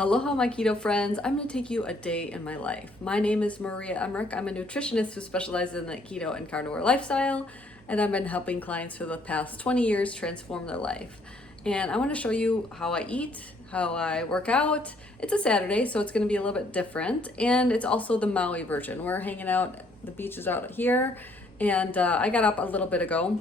Aloha, my keto friends. I'm going to take you a day in my life. My name is Maria Emmerich. I'm a nutritionist who specializes in the keto and carnivore lifestyle, and I've been helping clients for the past 20 years transform their life. And I want to show you how I eat, how I work out. It's a Saturday, so it's going to be a little bit different, and it's also the Maui version. We're hanging out, the beach is out here, and I got up a little bit ago.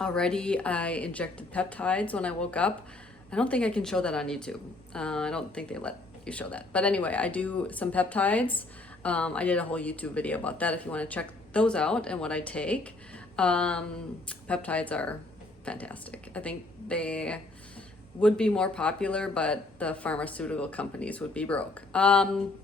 Already, I injected peptides when I woke up. I don't think I can show that on YouTube. I don't think they let you show that. But anyway, I do some peptides. I did a whole YouTube video about that if you want to check those out and what I take. Peptides are fantastic. I think they would be more popular, but the pharmaceutical companies would be broke. And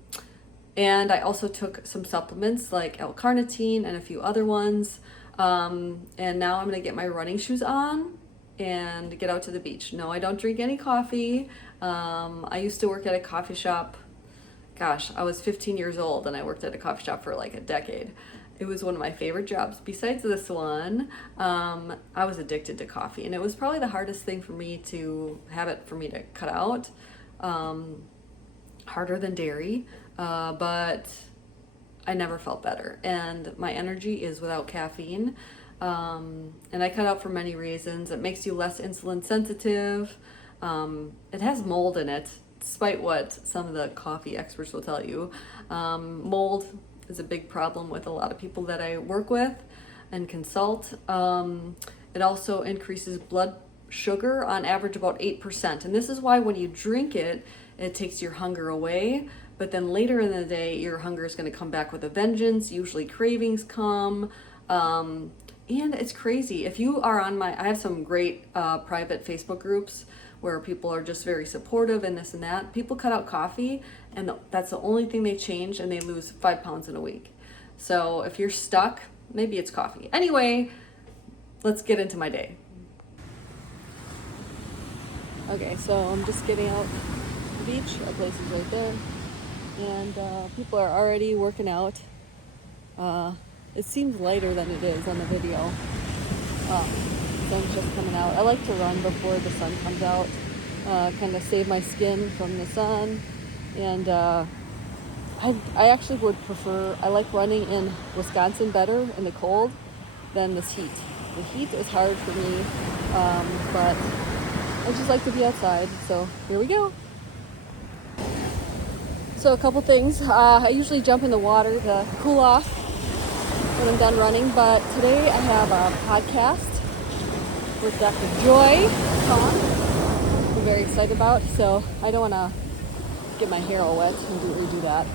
I also took some supplements like L-carnitine and a few other ones. And now I'm going to get my running shoes on and get out to the beach. No, I don't drink any coffee. I used to work at a coffee shop. Gosh, I was 15 years old and I worked at a coffee shop for like a decade. It was one of my favorite jobs. Besides this one, I was addicted to coffee, and it was probably the hardest thing for me to cut out. Harder than dairy, but I never felt better. And my energy is without caffeine. And I cut out for many reasons. It makes you less insulin sensitive. It has mold in it, despite what some of the coffee experts will tell you. Mold is a big problem with a lot of people that I work with and consult. It also increases blood sugar on average about 8%. And this is why when you drink it, it takes your hunger away. But then later in the day, your hunger is going to come back with a vengeance. Usually cravings come. And it's crazy. If you are on I have some great private Facebook groups where people are just very supportive and this and that. People cut out coffee, and that's the only thing they change, and they lose 5 pounds in a week. So if you're stuck, maybe it's coffee. Anyway, let's get into my day. Okay, so I'm just getting out the beach. Our place is right there. And people are already working out. It seems lighter than it is on the video. Sun's just coming out. I like to run before the sun comes out, kind of save my skin from the sun. And I actually would prefer, I like running in Wisconsin better in the cold than this heat. The heat is hard for me, but I just like to be outside. So here we go. So a couple things. I usually jump in the water to cool off when I'm done running, but today I have a podcast with Dr. Joy Tom. I'm very excited about, so I don't want to get my hair all wet and redo that.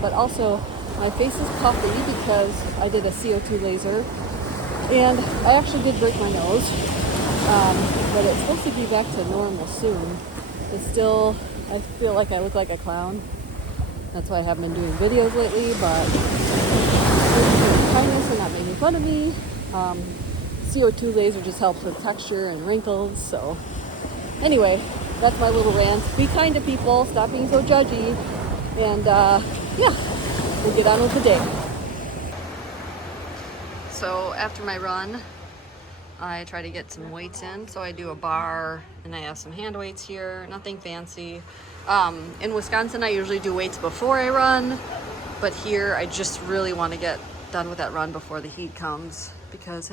But also, my face is puffy because I did a CO2 laser, and I actually did break my nose, but it's supposed to be back to normal soon. It's still, I feel like I look like a clown. That's why I haven't been doing videos lately, but kindness and not making fun of me. CO2 laser just helps with texture and wrinkles. So anyway, that's my little rant. Be kind to people, stop being so judgy, and yeah, we'll get on with the day. So after my run, I try to get some weights in. So I do a bar and I have some hand weights here, nothing fancy. In Wisconsin, I usually do weights before I run, but here I just really want to get done with that run before the heat comes, because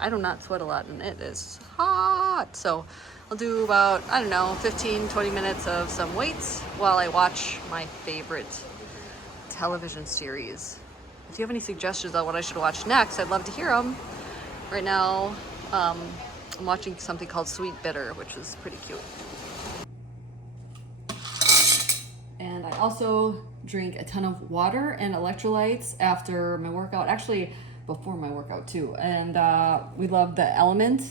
I do not sweat a lot and it is hot. So I'll do about, 15-20 minutes of some weights while I watch my favorite television series. If you have any suggestions on what I should watch next, I'd love to hear them. Right now, I'm watching something called Sweet Bitter, which is pretty cute. And I also drink a ton of water and electrolytes after my workout, actually before my workout too. And we love the Element.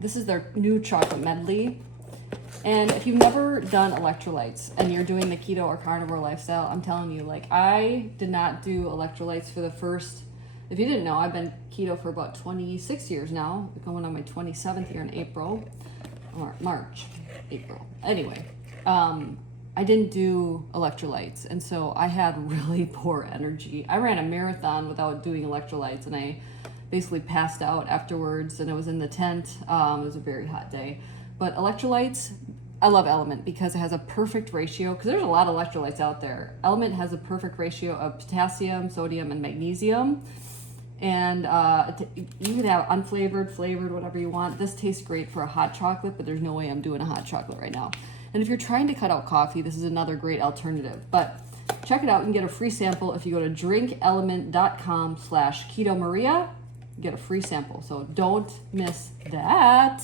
This is their new chocolate medley. And if you've never done electrolytes and you're doing the keto or carnivore lifestyle, I'm telling you, like, I did not do electrolytes for the first, if you didn't know, I've been keto for about 26 years now, going on my 27th year in April, or March, April. Anyway, I didn't do electrolytes, and so I had really poor energy. I ran a marathon without doing electrolytes, and I basically passed out afterwards, and I was in the tent. It was a very hot day. But electrolytes, I love Element because it has a perfect ratio, because there's a lot of electrolytes out there. Element has a perfect ratio of potassium, sodium, and magnesium. And you can have unflavored, flavored, whatever you want. This tastes great for a hot chocolate, but there's no way I'm doing a hot chocolate right now. And if you're trying to cut out coffee, this is another great alternative. But check it out and get a free sample if you go to drinkelement.com/KetoMaria. Get a free sample. So don't miss that.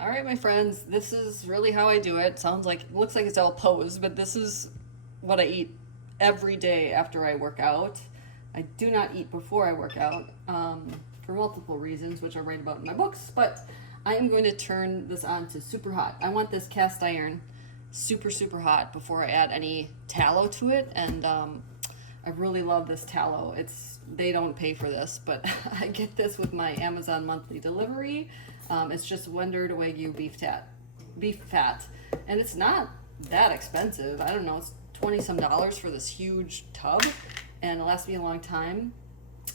All right, my friends, this is really how I do it. Looks like it's all posed, but this is what I eat every day after I work out. I do not eat before I work out for multiple reasons, which I write about in my books, but I am going to turn this on to super hot. I want this cast iron super, super hot before I add any tallow to it, and I really love this tallow. They don't pay for this, but I get this with my Amazon monthly delivery. It's just Wendored Wagyu beef fat, and it's not that expensive. I don't know, it's $20 some for this huge tub, and it lasts me a long time.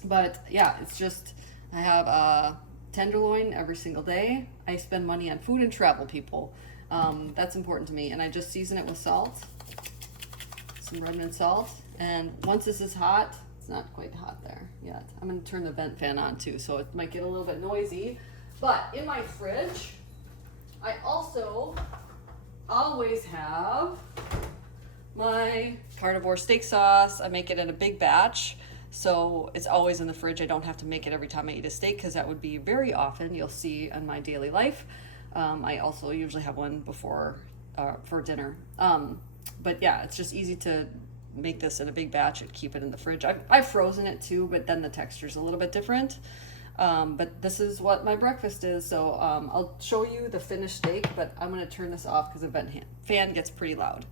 But yeah, it's just, I have a tenderloin every single day. I spend money on food and travel, people. That's important to me, and I just season it with salt, some remnant salt. And once this is hot, it's not quite hot there yet. I'm going to turn the vent fan on too, so it might get a little bit noisy. But in my fridge, I also always have my carnivore steak sauce. I make it in a big batch, so it's always in the fridge. I don't have to make it every time I eat a steak, because that would be very often. You'll see in my daily life. I also usually have one before for dinner. But yeah, it's just easy to make this in a big batch and keep it in the fridge. I've frozen it too, but then the texture's a little bit different. But this is what my breakfast is, so I'll show you the finished steak, but I'm going to turn this off because the vent fan gets pretty loud.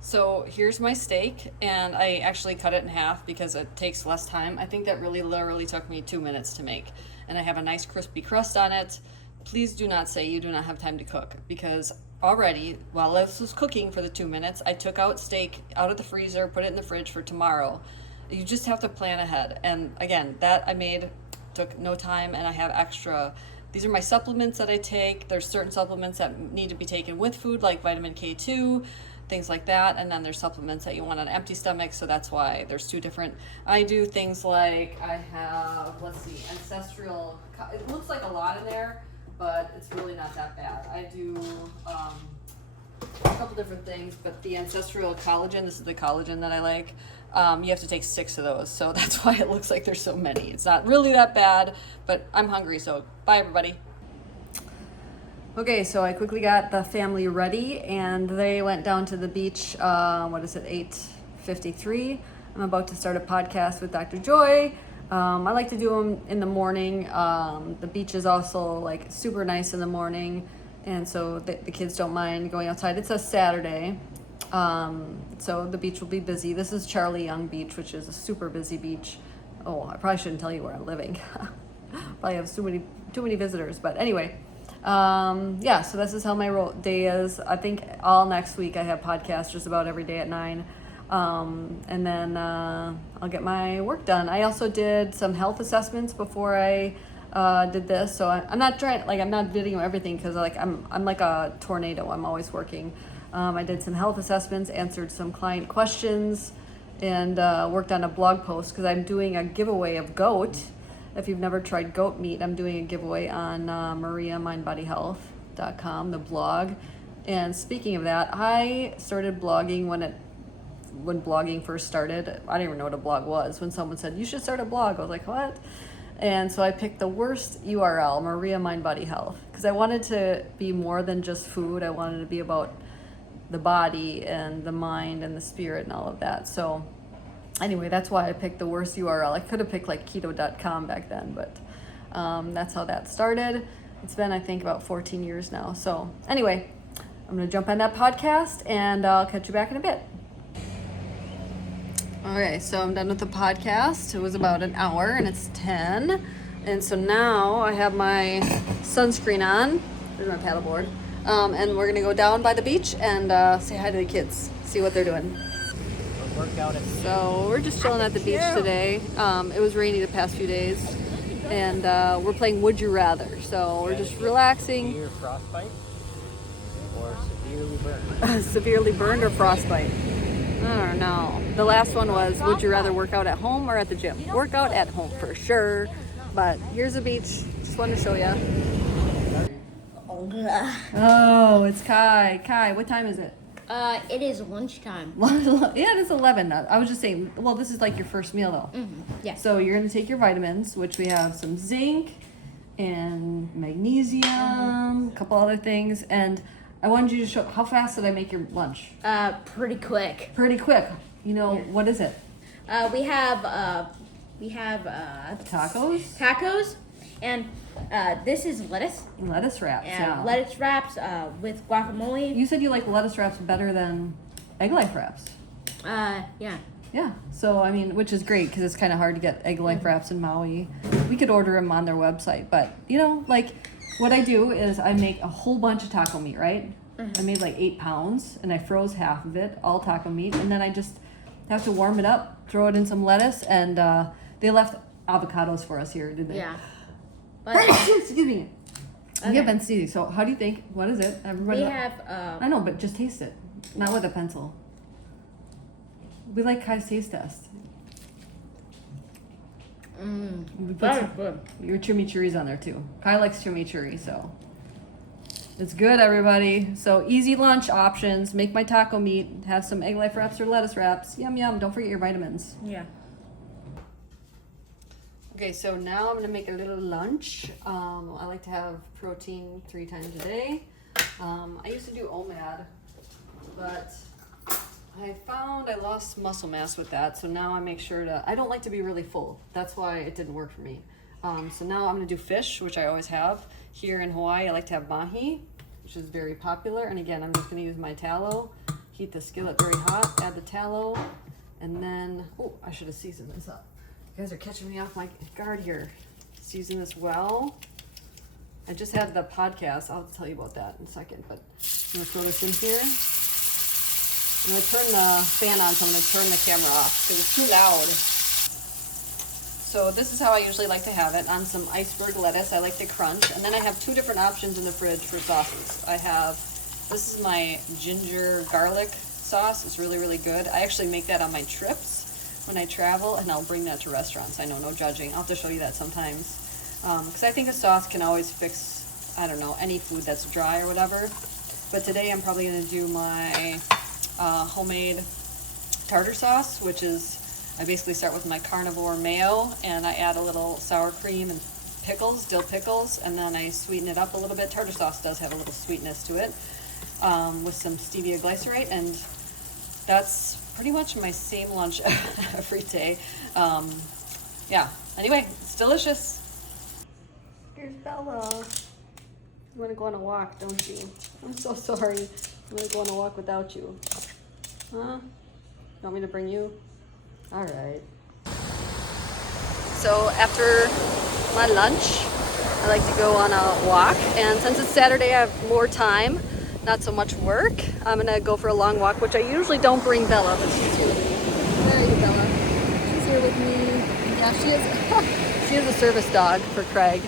So here's my steak, and I actually cut it in half because it takes less time. I think that really literally took me 2 minutes to make, and I have a nice crispy crust on it. Please do not say you do not have time to cook, because already while this was cooking for the 2 minutes, I took out steak out of the freezer, put it in the fridge for tomorrow. You just have to plan ahead. And again, that I made took no time, and I have extra. These are my supplements that I take. There's certain supplements that need to be taken with food, like vitamin K2, things like that, and then there's supplements that you want on an empty stomach, so that's why there's two different. I do things like, I have, let's see, ancestral, it looks like a lot in there, but it's really not that bad. I do a couple different things, but the ancestral collagen, this is the collagen that I like, you have to take 6 of those, so that's why it looks like there's so many. It's not really that bad, but I'm hungry, so bye everybody. Okay, so I quickly got the family ready, and they went down to the beach, 8:53. I'm about to start a podcast with Dr. Joy. I like to do them in the morning. The beach is also like super nice in the morning, and so the kids don't mind going outside. It's a Saturday, so the beach will be busy. This is Charlie Young Beach, which is a super busy beach. Oh, I probably shouldn't tell you where I'm living. Probably have too many visitors, but anyway. Yeah, so this is how my day is. I think all next week I have podcasts just about every day at 9. And then I'll get my work done. I also did some health assessments before I did this. So I'm not trying, like, I'm not videoing everything because I'm like a tornado. I'm always working. I did some health assessments, answered some client questions, and worked on a blog post because I'm doing a giveaway of goat. If you've never tried goat meat, I'm doing a giveaway on mariamindbodyhealth.com, the blog. And speaking of that, I started blogging when blogging first started. I didn't even know what a blog was. When someone said, you should start a blog, I was like, what? And so I picked the worst URL, Maria Mind Body Health, because I wanted to be more than just food. I wanted to be about the body and the mind and the spirit and all of that. So anyway, that's why I picked the worst URL. I could have picked like keto.com back then, but that's how that started. It's been, I think, about 14 years now. So anyway, I'm going to jump on that podcast, and I'll catch you back in a bit. Okay, so I'm done with the podcast. It was about an hour, and it's 10. And so now I have my sunscreen on. There's my paddleboard. And we're going to go down by the beach and say hi to the kids, see what they're doing. workout at So we're just chilling at the beach today. It was rainy the past few days, and we're playing Would You Rather. So we're just relaxing. severe frostbite or severely burned. Severely burned or frostbite? I don't know. The last one was, would you rather work out at home or at the gym? Work out at home for sure. But here's the beach. Just wanted to show you. Oh, it's Kai. Kai, what time is it? It is lunchtime. Yeah, it is 11. I was just saying, well, this is like your first meal though. Mm-hmm. Yeah. So you're going to take your vitamins, which we have some zinc and magnesium, a couple other things. And I wanted you to show, how fast did I make your lunch? Pretty quick. Pretty quick. You know, what is it? We have Tacos? tacos, and this is lettuce. Lettuce wraps. And Yeah. lettuce wraps with guacamole. You said you like lettuce wraps better than egg life wraps. Yeah. Yeah. So, I mean, which is great because it's kind of hard to get egg life wraps in Maui. We could order them on their website. But, you know, like what I do is I make a whole bunch of taco meat, right? I made like 8 pounds and I froze half of it, all taco meat. And then I just have to warm it up, throw it in some lettuce. And they left avocados for us here, didn't they? Yeah. Excuse me. Okay. We have been seasoning. So how do you think? What is it? Everybody. We have I know, but just taste it. Not with a pencil. We like Kai's taste test. We put very some- good. your chimichurris on there too. Kai likes chimichurri, so it's good, everybody. So easy lunch options. Make my taco meat. Have some egg life wraps or lettuce wraps. Yum yum. Don't forget your vitamins. Yeah. Okay, so now I'm gonna make a little lunch. I like to have protein 3 times a day. I used to do OMAD, but I found I lost muscle mass with that. So now I make sure I don't like to be really full. That's why it didn't work for me. So now I'm gonna do fish, which I always have. Here in Hawaii, I like to have mahi, which is very popular. And again, I'm just gonna use my tallow. Heat the skillet very hot, add the tallow, and then, oh, I should have seasoned this up. You guys are catching me off my guard here. Season this well. I just had the podcast. I'll tell you about that in a second, but I'm gonna throw this in here. I'm gonna turn the fan on, so I'm gonna turn the camera off because it's too loud. So this is how I usually like to have it, on some iceberg lettuce. I like to crunch, and then I have 2 different options in the fridge for sauces. This is my ginger garlic sauce. It's really, really good. I actually make that on my trips when I travel, and I'll bring that to restaurants. I know, no judging. I'll have to show you that sometimes. Because I think a sauce can always fix, I don't know, any food that's dry or whatever. But today I'm probably gonna do my homemade tartar sauce, which is, I basically start with my carnivore mayo, and I add a little sour cream and pickles, dill pickles, and then I sweeten it up a little bit. Tartar sauce does have a little sweetness to it, with some stevia glycerate, and that's pretty much my same lunch every day. Yeah, anyway, it's delicious. Here's Bella. You want to go on a walk, don't you? I'm so sorry. I'm going to go on a walk without you. Huh? You want me to bring you? All right. So after my lunch, I like to go on a walk. And since it's Saturday, I have more time, not so much work. I'm going to go for a long walk, which I usually don't bring Bella, but she's here with me. Where are you, Bella? She's here with me. Yeah, she is. She is a service dog for Craig.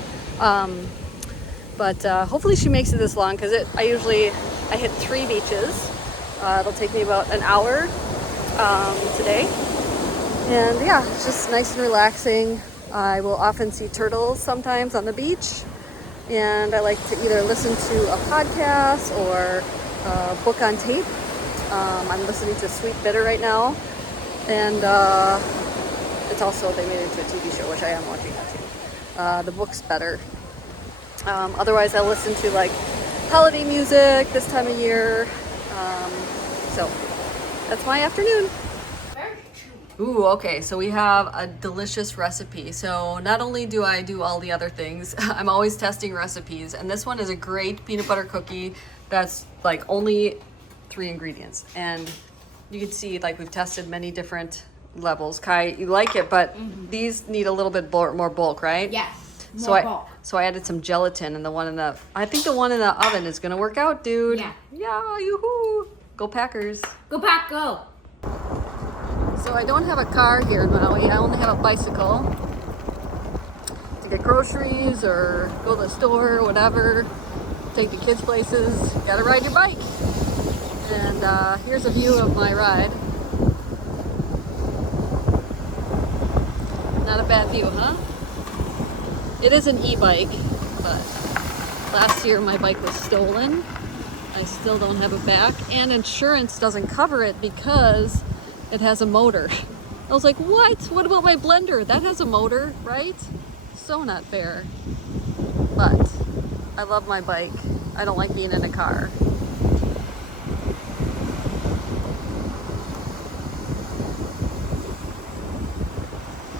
But hopefully she makes it this long, because I hit 3 beaches. It'll take me about an hour today. And yeah, it's just nice and relaxing. I will often see turtles sometimes on the beach. And I like to either listen to a podcast or a book on tape. I'm listening to Sweet Bitter right now. And it's also, they made it into a TV show, which I am watching that too. The book's better. Otherwise, I listen to like holiday music this time of year. So that's my afternoon. Ooh, okay, so we have a delicious recipe. So not only do I do all the other things, I'm always testing recipes. And this one is a great peanut butter cookie that's like only 3 ingredients. And you can see like we've tested many different levels. Kai, you like it, but these need a little bit more bulk, right? Yes. So I added some gelatin, and I think the one in the oven is gonna work out, dude. Yeah. Yeah, yoo-hoo. Go Packers. Go Pack, go. So I don't have a car here in Maui. I only have a bicycle to get groceries or go to the store or whatever. Take the kids places. You gotta ride your bike. And here's a view of my ride. Not a bad view, huh? It is an e-bike, but last year my bike was stolen. I still don't have it back, and insurance doesn't cover it because it has a motor. I was like, what? What about my blender? That has a motor, right? So not fair. But I love my bike. I don't like being in a car.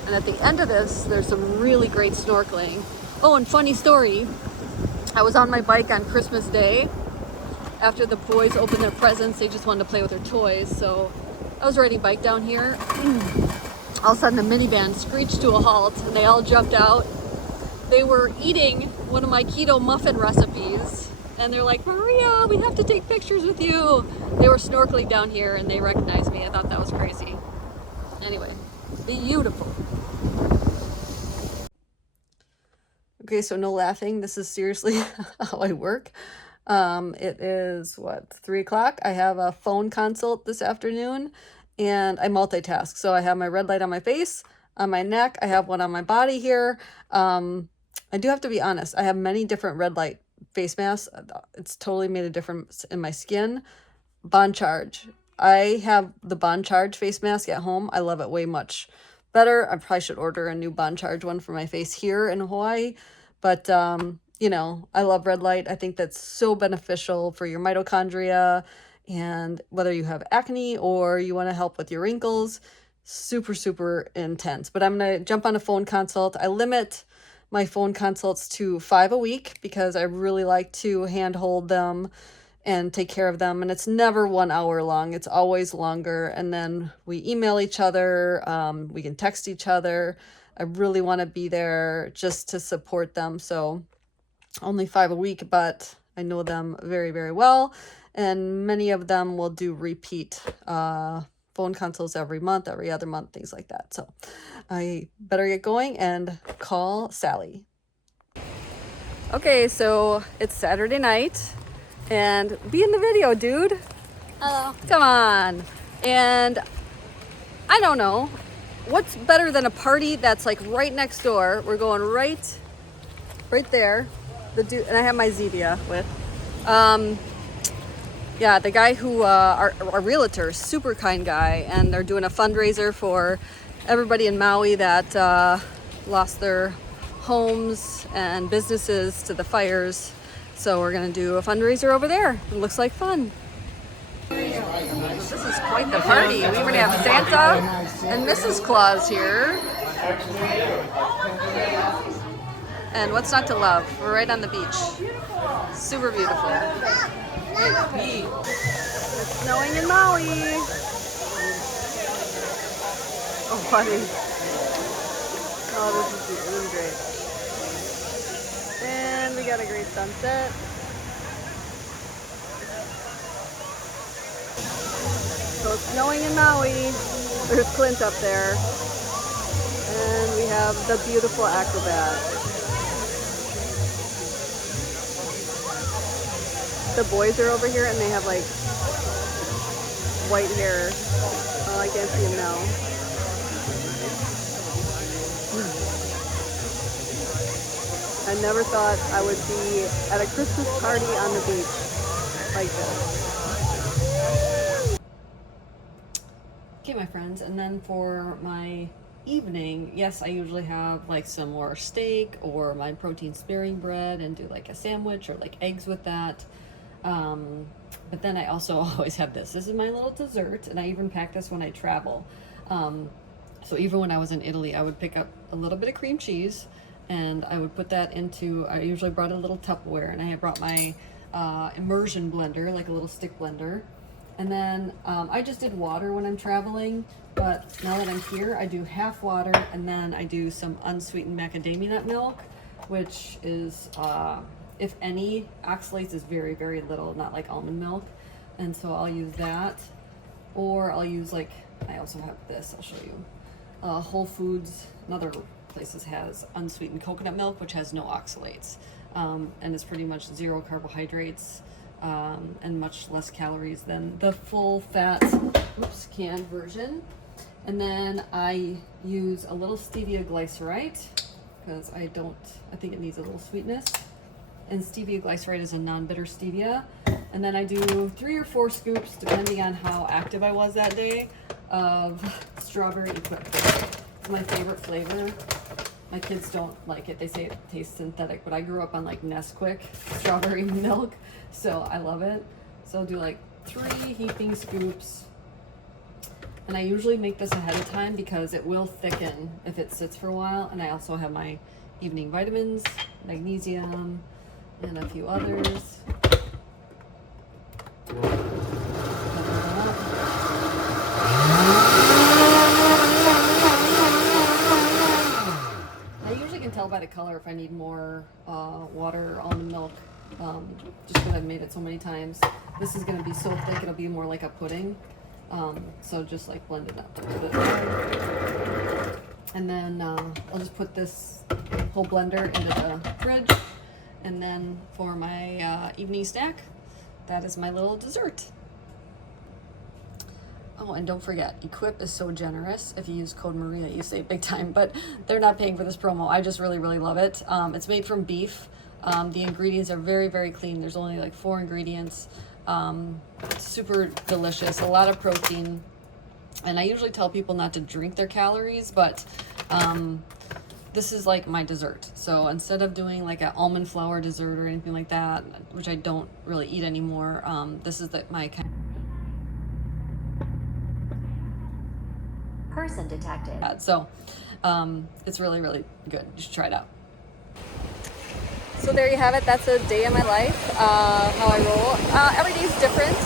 And at the end of this, there's some really great snorkeling. Oh, and funny story, I was on my bike on Christmas Day. After the boys opened their presents, they just wanted to play with their toys. So I was riding bike down here. All of a sudden, a minivan screeched to a halt, and they all jumped out. They were eating one of my keto muffin recipes, and they're like, Maria, we have to take pictures with you. They were snorkeling down here, and they recognized me. I thought that was crazy. Anyway, beautiful. Okay, so no laughing. This is seriously how I work. It is, 3 o'clock? I have a phone consult this afternoon, and I multitask. So I have my red light on my face, on my neck. I have one on my body here. I do have to be honest. I have many different red light face masks. It's totally made a difference in my skin. Bond Charge. I have the Bond Charge face mask at home. I love it way much better. I probably should order a new Bond Charge one for my face here in Hawaii. But, you know, I love red light. I think that's so beneficial for your mitochondria, and whether you have acne or you want to help with your wrinkles, super, super intense. But I'm going to jump on a phone consult. I limit my phone consults to 5 a week because I really like to handhold them and take care of them. And it's never 1 hour long. It's always longer. And then we email each other. We can text each other. I really want to be there just to support them. So only 5 a week, but I know them very, very well. And many of them will do repeat phone consults every month, every other month, things like that. So I better get going and call Sally. Okay, so it's Saturday night, and be in the video, dude. Hello. Come on. And I don't know. What's better than a party that's like right next door? We're going right there. The dude, and I have my Zevia with. Yeah, the guy who our realtor, super kind guy, and they're doing a fundraiser for everybody in Maui that lost their homes and businesses to the fires. So we're gonna do a fundraiser over there. It looks like fun. This is quite the party. We already have Santa and Mrs. Claus here. And what's not to love? We're right on the beach. Super beautiful. It's snowing in Maui. Oh, buddy. Oh, this is great. And we got a great sunset. So it's snowing in Maui. There's Clint up there. And we have the beautiful acrobat. The boys are over here and they have like white hair. Oh, I can't see them now. I never thought I would be at a Christmas party on the beach like this. Okay, my friends, and then for my evening, yes, I usually have like some more steak or my protein sparing bread and do like a sandwich or like eggs with that. But then I also always have this. This is my little dessert, and I even pack this when I travel. So even when I was in Italy, I would pick up a little bit of cream cheese, and I would put that into, I usually brought a little Tupperware, and I had brought my immersion blender, like a little stick blender. And then I just did water when I'm traveling, but now that I'm here, I do half water, and then I do some unsweetened macadamia nut milk, which is, if any, oxalates is very, very little, not like almond milk. And so I'll use that. or I'll use like, I also have this, I'll show you. Whole Foods and other places has unsweetened coconut milk, which has no oxalates. And it's pretty much zero carbohydrates, and much less calories than the full fat, canned version. And then I use a little stevia glycerite because I think it needs a little sweetness. And stevia glycerite is a non-bitter stevia. And then I do 3 or 4 scoops, depending on how active I was that day, of strawberry eclipse. It's my favorite flavor. My kids don't like it. They say it tastes synthetic, but I grew up on like Nesquik strawberry milk, so I love it. So I'll do like 3 heaping scoops. And I usually make this ahead of time because it will thicken if it sits for a while. And I also have my evening vitamins, magnesium, and a few others. I usually can tell by the color if I need more water or almond milk, just because I've made it so many times. This is going to be so thick, it'll be more like a pudding. So just like blend it up a little bit more. And then I'll just put this whole blender into the fridge. And then for my evening snack, that is my little dessert. Oh, and don't forget, Equip is so generous. If you use code Maria, you save big time, but they're not paying for this promo. I just really, really love it. It's made from beef. The ingredients are very, very clean. There's only like 4 ingredients. It's super delicious, a lot of protein. And I usually tell people not to drink their calories, but this is like my dessert. So instead of doing like an almond flour dessert or anything like that, which I don't really eat anymore, this is my kind of Person detected. So it's really, really good. You should try it out. So there you have it. That's a day in my life, how I roll. Every day's different.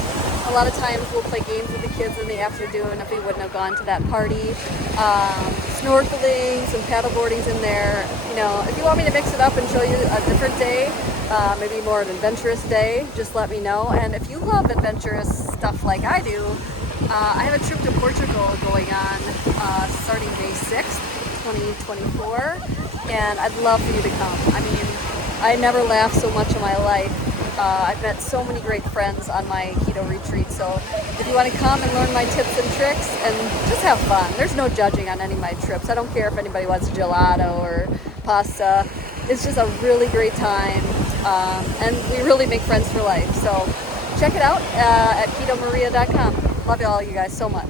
A lot of times we'll play games with the kids in the afternoon if we wouldn't have gone to that party. Snorkeling, some paddleboarding's in there. You know, if you want me to mix it up and show you a different day, maybe more an adventurous day, just let me know. And if you love adventurous stuff like I do, I have a trip to Portugal going on starting May 6th, 2024, and I'd love for you to come. I mean, I never laughed so much in my life. I've met so many great friends on my keto retreat, so if you want to come and learn my tips and tricks and just have fun, there's no judging on any of my trips. I don't care if anybody wants gelato or pasta. It's just a really great time, and we really make friends for life. So check it out at ketomaria.com. Love you all, you guys, so much.